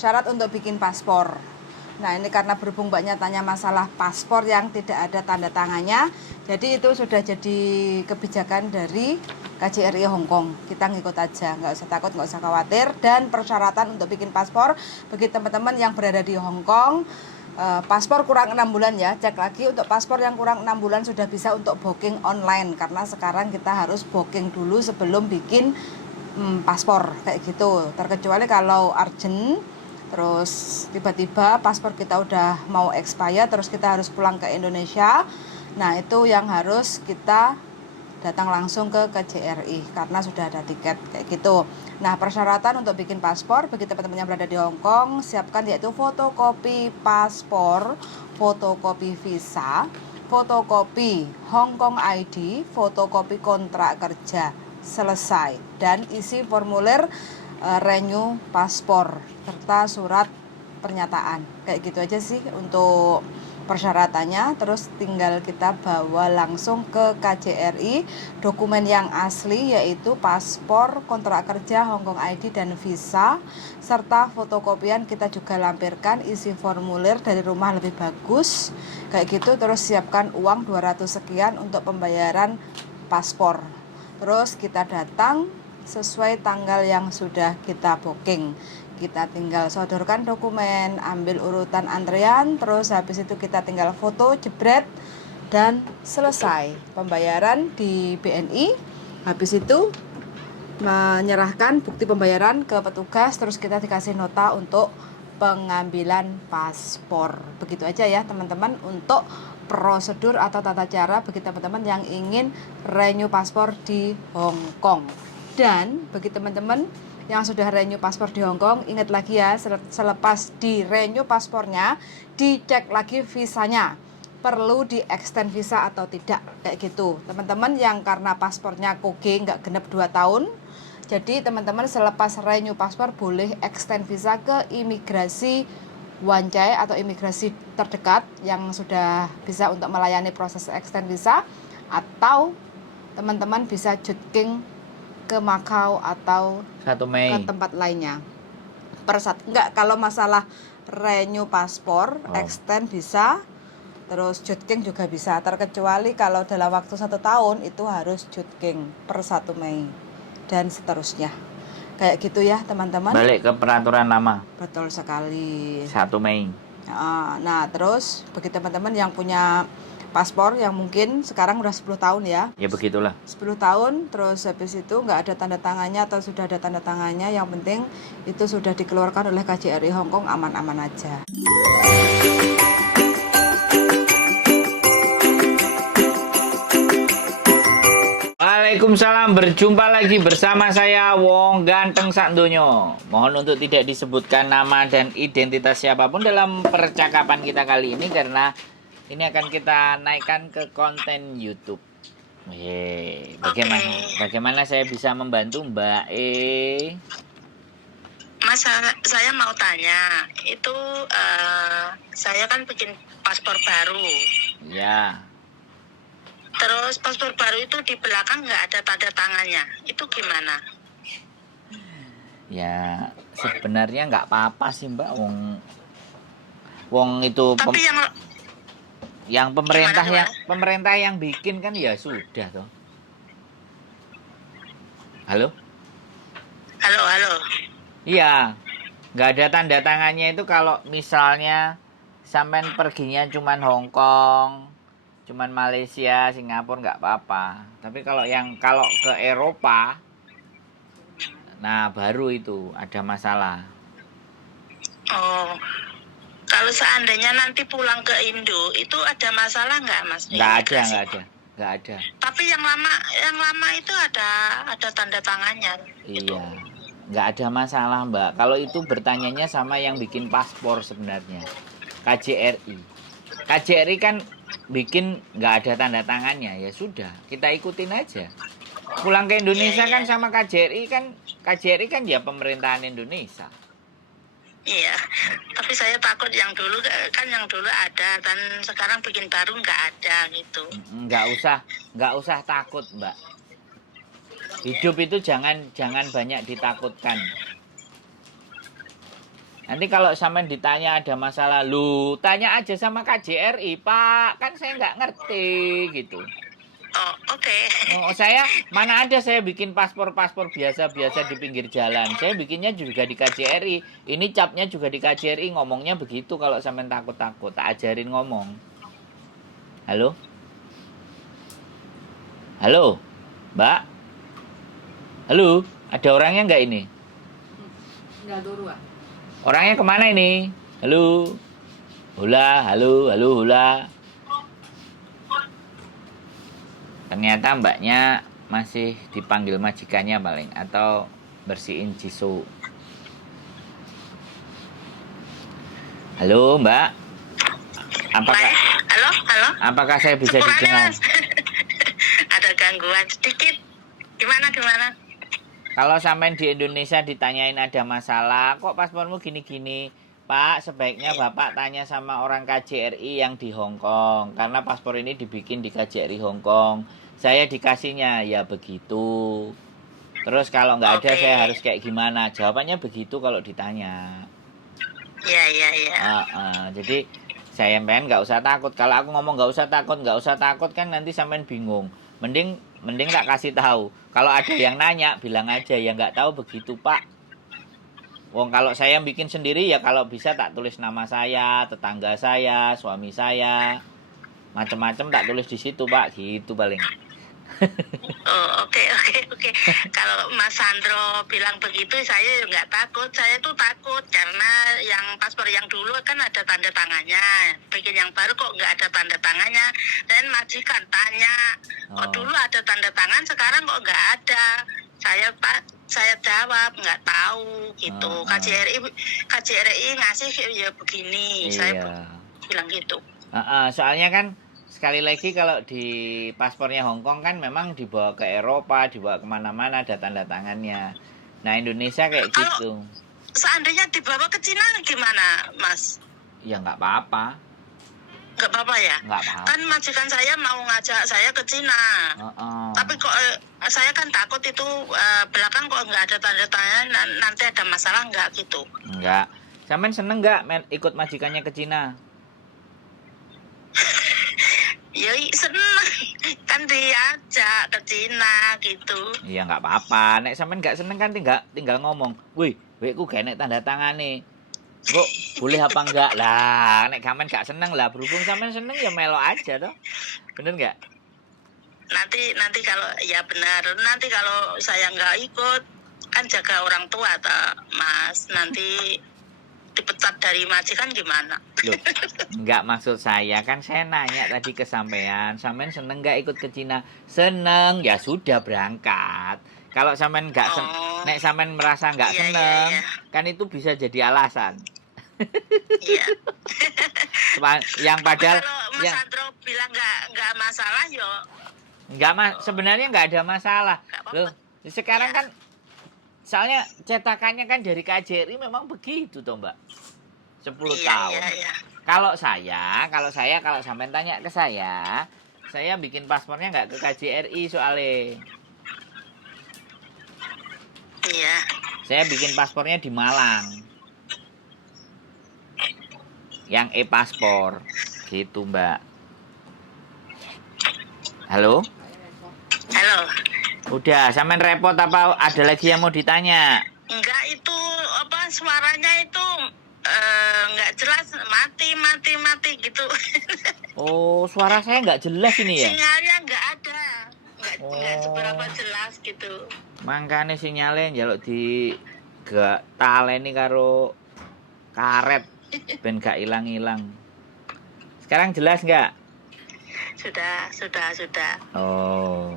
syarat untuk bikin paspor. Nah, ini karena berhubung banyak tanya masalah paspor yang tidak ada tanda tangannya, jadi itu sudah jadi kebijakan dari KJRI Hongkong. Kita ngikut aja, nggak usah takut, nggak usah khawatir. Dan persyaratan untuk bikin paspor bagi teman-teman yang berada di Hongkong, paspor kurang 6 bulan ya, cek lagi. Untuk paspor yang kurang 6 bulan sudah bisa untuk booking online, karena sekarang kita harus booking dulu sebelum bikin paspor kayak gitu. Terkecuali kalau urgent, terus tiba-tiba paspor kita udah mau expire, terus kita harus pulang ke Indonesia. Nah, itu yang harus kita datang langsung ke KJRI karena sudah ada tiket kayak gitu. Nah, persyaratan untuk bikin paspor bagi teman-teman yang berada di Hongkong, siapkan yaitu fotokopi paspor, fotokopi visa, fotokopi Hongkong ID, fotokopi kontrak kerja selesai, dan isi formulir renew paspor serta surat pernyataan. Kayak gitu aja sih untuk persyaratannya. Terus tinggal kita bawa langsung ke KJRI dokumen yang asli, yaitu paspor, kontrak kerja, Hongkong ID, dan visa, serta fotokopian kita juga lampirkan, isi formulir dari rumah lebih bagus kayak gitu. Terus siapkan uang 200 sekian untuk pembayaran paspor. Terus kita datang sesuai tanggal yang sudah kita booking. Kita tinggal sodorkan dokumen, ambil urutan antrean, terus habis itu kita tinggal foto, jebret, dan selesai pembayaran di BNI. Habis itu menyerahkan bukti pembayaran ke petugas, terus kita dikasih nota untuk pengambilan paspor. Begitu aja ya teman-teman untuk prosedur atau tata cara bagi teman-teman yang ingin renew paspor di Hongkong. Dan bagi teman-teman yang sudah renew paspor di Hongkong, ingat lagi ya, selepas di renew paspornya, dicek lagi visanya, perlu di extend visa atau tidak, kayak gitu. Teman-teman yang karena paspornya koge nggak genep 2 tahun, jadi teman-teman selepas renew paspor boleh extend visa ke imigrasi Wan Chai atau imigrasi terdekat yang sudah bisa untuk melayani proses extend visa, atau teman-teman bisa jutking ke Macau atau 1 Mei. ke tempat lainnya. Enggak, kalau masalah renew paspor, extend bisa, terus jutking juga bisa, terkecuali kalau dalam waktu 1 tahun itu harus jutking per 1 Mei dan seterusnya. Kayak gitu ya teman-teman. Balik ke peraturan lama. Betul sekali. 1 Mei. Nah, terus bagi teman-teman yang punya paspor yang mungkin sekarang udah 10 tahun ya. Ya begitulah. 10 tahun, terus habis itu nggak ada tanda tangannya atau sudah ada tanda tangannya, yang penting itu sudah dikeluarkan oleh KJRI Hongkong, aman-aman aja. Waalaikumsalam, berjumpa lagi bersama saya Wong Ganteng Sakdonyo. Mohon untuk tidak disebutkan nama dan identitas siapapun dalam percakapan kita kali ini, karena ini akan kita naikkan ke konten YouTube. Bagaimana saya bisa membantu Mbak Mas, saya mau tanya, itu saya kan bikin paspor baru. Ya. Terus paspor baru itu di belakang nggak ada tanda tangannya, itu gimana? Ya, sebenarnya nggak apa-apa sih Mbak, Wong itu. Tapi yang pemerintah yang bikin kan ya sudah toh. Halo? Halo. Iya, nggak ada tanda tangannya itu kalau misalnya sampean perginya cuman Hongkong, cuman Malaysia, Singapura, nggak apa-apa. Tapi kalau ke Eropa, nah baru itu ada masalah. Oh, kalau seandainya nanti pulang ke Indo, itu ada masalah nggak, Mas? Nggak ada. Tapi yang lama itu ada tanda tangannya. Iya. Itu. Nggak ada masalah Mbak. Kalau itu bertanyanya sama yang bikin paspor sebenarnya, KJRI kan bikin nggak ada tanda tangannya, ya sudah kita ikutin aja. Pulang ke Indonesia kan sama KJRI kan ya pemerintahan Indonesia. Iya, tapi saya takut yang dulu ada, dan sekarang bikin baru nggak ada gitu. Nggak usah takut Mbak. Hidup itu jangan banyak ditakutkan. Nanti kalau sampean ditanya ada masalah, lu tanya aja sama KJRI, Pak. Kan saya nggak ngerti gitu. Oh, oke. Oh, saya mana ada saya bikin paspor-paspor biasa-biasa di pinggir jalan. Saya bikinnya juga di KJRI. Ini capnya juga di KJRI, ngomongnya begitu kalau sampean takut-takut. Tak ajarin ngomong. Halo? Halo? Mbak? Halo? Ada orangnya nggak ini? Tinggal turu, Pak. Orangnya kemana ini? Halo? Hula, halo, hula. Ternyata mbaknya masih dipanggil majikannya paling. Atau bersihin jisoo. Halo mbak? Apakah, Halo? apakah saya bisa Sepurane, didengar? Mas. Ada gangguan sedikit. Gimana? Kalau sampean di Indonesia ditanyain ada masalah, kok paspormu gini-gini? Pak, sebaiknya Bapak tanya sama orang KJRI yang di Hong Kong. Karena paspor ini dibikin di KJRI Hong Kong. Saya dikasihnya, ya begitu. Terus kalau nggak ada, Oke. saya harus kayak gimana? Jawabannya begitu kalau ditanya. Iya. Jadi, saya pengen nggak usah takut. Kalau aku ngomong nggak usah takut kan nanti sampean bingung. Mending tak kasih tahu. Kalau ada yang nanya, bilang aja ya nggak tahu begitu Pak. Wong kalau saya bikin sendiri ya kalau bisa tak tulis nama saya, tetangga saya, suami saya, macam-macam tak tulis di situ Pak, gitu paling. Oh, oke. Kalau Mas Sandro bilang begitu, saya nggak takut. Saya tuh takut karena yang paspor yang dulu kan ada tanda tangannya. Bikin yang baru kok nggak ada tanda tangannya. Dan majikan tanya, Oh. dulu ada tanda tangan, sekarang kok nggak ada. Saya jawab nggak tahu gitu. KJRI ngasih ya begini. Saya Iya. bilang gitu. Soalnya kan sekali lagi kalau di paspornya Hong Kong kan memang dibawa ke Eropa, dibawa kemana-mana ada tanda tangannya. Nah Indonesia kayak Kalau- gitu. Seandainya dibawa ke Cina gimana, Mas? Ya nggak apa-apa, Nggak apa-apa ya? nggak apa-apa. Kan majikan saya mau ngajak saya ke Cina. Tapi kok saya kan takut itu belakang kok nggak ada tanda tangan, nanti ada masalah nggak gitu. Enggak. Sampean seneng nggak ikut majikannya ke Cina? Ya seneng kan diajak ke Cina gitu. Iya nggak apa-apa. Nek sampean nggak seneng kan tinggal ngomong. Wih, ku gak nek tanda tangan nih. Kok boleh apa enggak lah? Nek sampean nggak seneng lah. Berhubung sampean seneng ya melo aja toh. Bener nggak? Nanti kalau ya benar. Nanti kalau saya nggak ikut kan jaga orang tua tak Mas. Nanti dipecat dari majikan gimana? Loh, nggak maksud saya kan saya nanya tadi ke sampean seneng nggak ikut ke Cina? Seneng, ya sudah berangkat. Kalau sampean nggak nek sampean merasa nggak Iya, seneng, iya. kan itu bisa jadi alasan. Iya. Yang padahal Kalau Mas yang Sandro bilang nggak masalah yo. sebenarnya nggak ada masalah. Nggak apa-apa. Loh, sekarang Iya. kan soalnya cetakannya kan dari KJRI memang begitu toh, Mbak. 10 tahun. Iya. Kalau sampean tanya ke saya bikin paspornya nggak ke KJRI soalnya. Iya. Saya bikin paspornya di Malang. Yang e-paspor. Gitu, Mbak. Halo? Halo. Udah, sampean repot apa ada lagi yang mau ditanya? Enggak, itu apa suaranya itu nggak jelas, mati gitu. Oh, suara saya nggak jelas ini ya? Sinyalnya nggak ada. Nggak Oh. seberapa jelas gitu. Mangkane sinyalnya njaluk di gak taleni karo karet ben gak ilang-ilang. Sekarang jelas nggak? Sudah. Oh,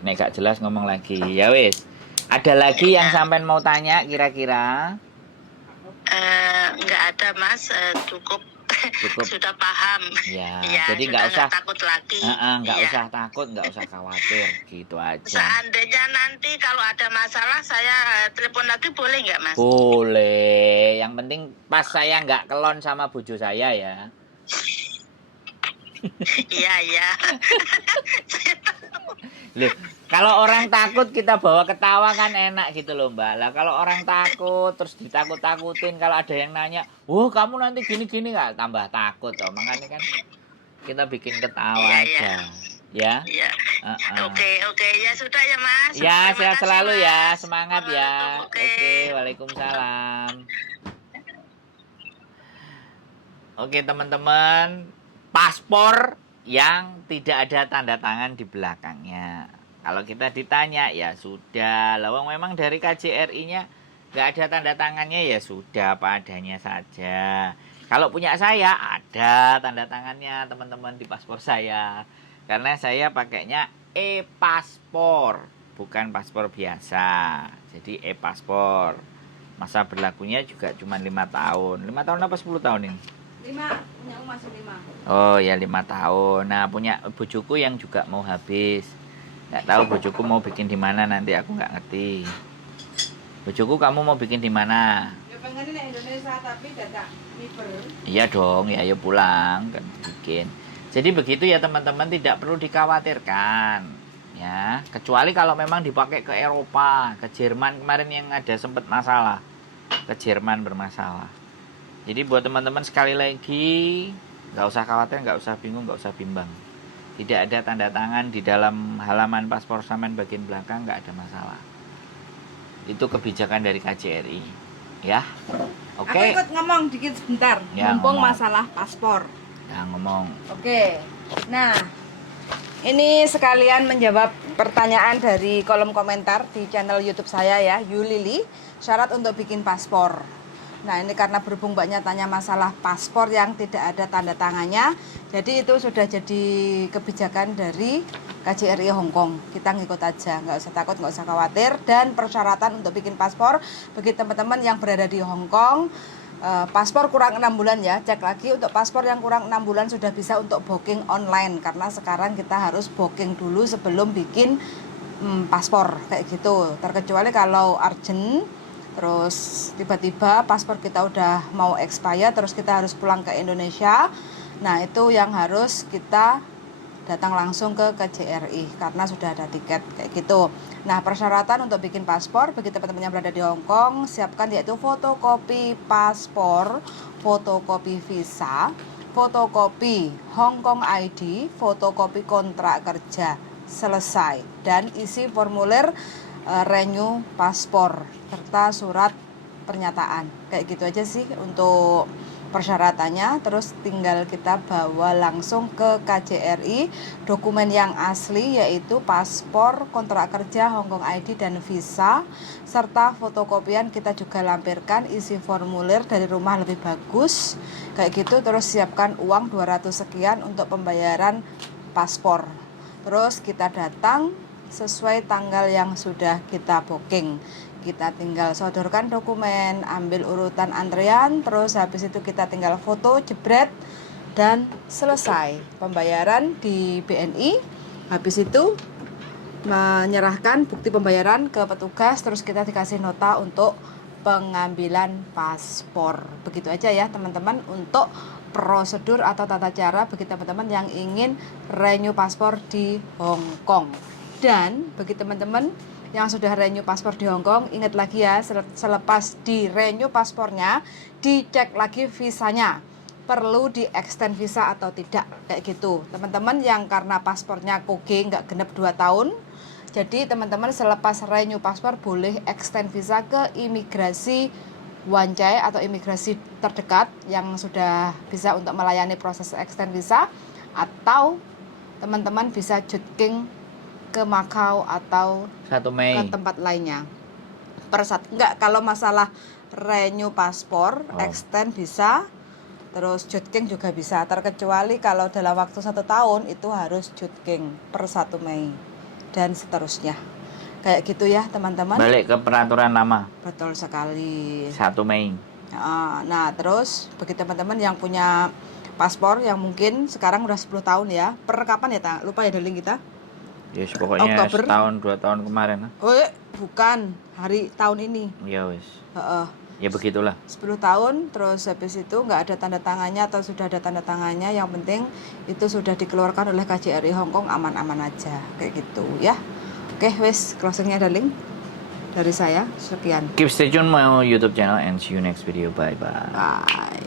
nek gak jelas ngomong lagi. Ya wis. Ada lagi yang sampean mau tanya kira-kira? Nggak ada Mas, cukup. Cukup. Sudah paham. Ya, Ya, jadi sudah nggak usah takut lagi. nggak Iya. usah takut, nggak usah khawatir, gitu aja. Seandainya nanti kalau ada masalah saya telepon lagi boleh nggak Mas? Boleh. Yang penting pas saya nggak kelon sama bojo saya ya. Iya. Loh, Kalau orang takut kita bawa ketawa kan enak gitu loh Mbak. Lah kalau orang takut terus ditakut-takutin, kalau ada yang nanya, "Wah, kamu nanti gini-gini nggak?" Tambah takut toh. Makanya kan kita bikin ketawa Iya, aja. Ya. Iya. Heeh. Oke, ya sudah ya Mas. Ya, Terima sehat kasih, selalu ya. Mas. Semangat ya. Oke. Oke, Waalaikumsalam. Oke, teman-teman. Paspor yang tidak ada tanda tangan di belakangnya. Kalau kita ditanya, ya sudah. Lawang memang dari KJRI-nya nggak ada tanda tangannya, ya sudah apa adanya saja. Kalau punya saya, ada tanda tangannya teman-teman di paspor saya. Karena saya pakainya e-paspor, bukan paspor biasa. Jadi e-paspor. Masa berlakunya juga cuma 5 tahun. 5 tahun apa 10 tahun ini? 5, punya masih 5. Oh ya 5 tahun. Nah punya bujuku yang juga mau habis. Nggak tahu bujuku mau bikin di mana nanti, aku nggak ngerti. Bujuku kamu mau bikin di mana? Ya pengen di Indonesia tapi dadak miber. Iya dong, ya ayo pulang kan bikin. Jadi begitu ya teman-teman, tidak perlu dikhawatirkan. Ya, kecuali kalau memang dipakai ke Eropa, ke Jerman kemarin yang ada sempat masalah. Ke Jerman bermasalah. Jadi buat teman-teman sekali lagi, nggak usah khawatir, nggak usah bingung, nggak usah bimbang. Tidak ada tanda tangan di dalam halaman paspor sampean bagian belakang, nggak ada masalah. Itu kebijakan dari KJRI, ya. Oke. Aku ikut ngomong dikit sebentar, Ya, mumpung ngomong. masalah paspor. Nah, ngomong. Oke. Nah, ini sekalian menjawab pertanyaan dari kolom komentar di channel YouTube saya ya, Yulili. Syarat untuk bikin paspor. Nah, ini karena berhubung banyak tanya masalah paspor yang tidak ada tanda tangannya, jadi itu sudah jadi kebijakan dari KJRI Hongkong. Kita ngikut aja, nggak usah takut, nggak usah khawatir. Dan persyaratan untuk bikin paspor bagi teman-teman yang berada di Hongkong, paspor kurang 6 bulan ya. Cek lagi, untuk paspor yang kurang 6 bulan sudah bisa untuk booking online, karena sekarang kita harus booking dulu sebelum bikin paspor kayak gitu. Terkecuali kalau urgent, terus tiba-tiba paspor kita udah mau expire, terus kita harus pulang ke Indonesia. Nah, itu yang harus kita datang langsung ke KJRI karena sudah ada tiket kayak gitu. Nah, persyaratan untuk bikin paspor bagi teman-teman yang berada di Hongkong, siapkan yaitu fotokopi paspor, fotokopi visa, fotokopi Hongkong ID, fotokopi kontrak kerja selesai, dan isi formulir renew paspor serta surat pernyataan. Kayak gitu aja sih untuk persyaratannya. Terus tinggal kita bawa langsung ke KJRI dokumen yang asli, yaitu paspor, kontrak kerja, Hongkong ID, dan visa, serta fotokopian kita juga lampirkan, isi formulir dari rumah lebih bagus kayak gitu. Terus siapkan uang 200 sekian untuk pembayaran paspor. Terus kita datang sesuai tanggal yang sudah kita booking. Kita tinggal sodorkan dokumen, ambil urutan antrean, terus habis itu kita tinggal foto, jebret, dan selesai pembayaran di BNI. Habis itu menyerahkan bukti pembayaran ke petugas, terus kita dikasih nota untuk pengambilan paspor. Begitu aja ya teman-teman untuk prosedur atau tata cara bagi teman-teman yang ingin renew paspor di Hong Kong. Dan bagi teman-teman yang sudah renew paspor di Hong Kong, ingat lagi ya, selepas di renew paspornya, dicek lagi visanya, perlu di extend visa atau tidak, kayak gitu. Teman-teman yang karena paspornya koge nggak genep 2 tahun, jadi teman-teman selepas renew paspor boleh extend visa ke imigrasi Wancai atau imigrasi terdekat yang sudah bisa untuk melayani proses extend visa, atau teman-teman bisa jutking ke Macau atau 1 Mei. ke tempat lainnya. Enggak, kalau masalah renew paspor, extend bisa, terus jutking juga bisa, terkecuali kalau dalam waktu 1 tahun itu harus jutking per 1 Mei dan seterusnya. Kayak gitu ya teman-teman. Balik ke peraturan lama. Betul sekali. 1 Mei. Nah, terus bagi teman-teman yang punya paspor yang mungkin sekarang udah 10 tahun ya. Per kapan ya, Ta? Lupa ya dealing kita. Yes, pokoknya Oktober. setahun 2 tahun kemarin. Oh, bukan hari tahun ini. Ya wis. Ya begitulah. 10 tahun, terus habis itu nggak ada tanda tangannya atau sudah ada tanda tangannya, yang penting itu sudah dikeluarkan oleh KJRI Hongkong, aman-aman aja kayak gitu ya. Oke, wes closingnya darling. Dari saya sekian. Keep stay tune my YouTube channel and see you next video. Bye bye. Bye.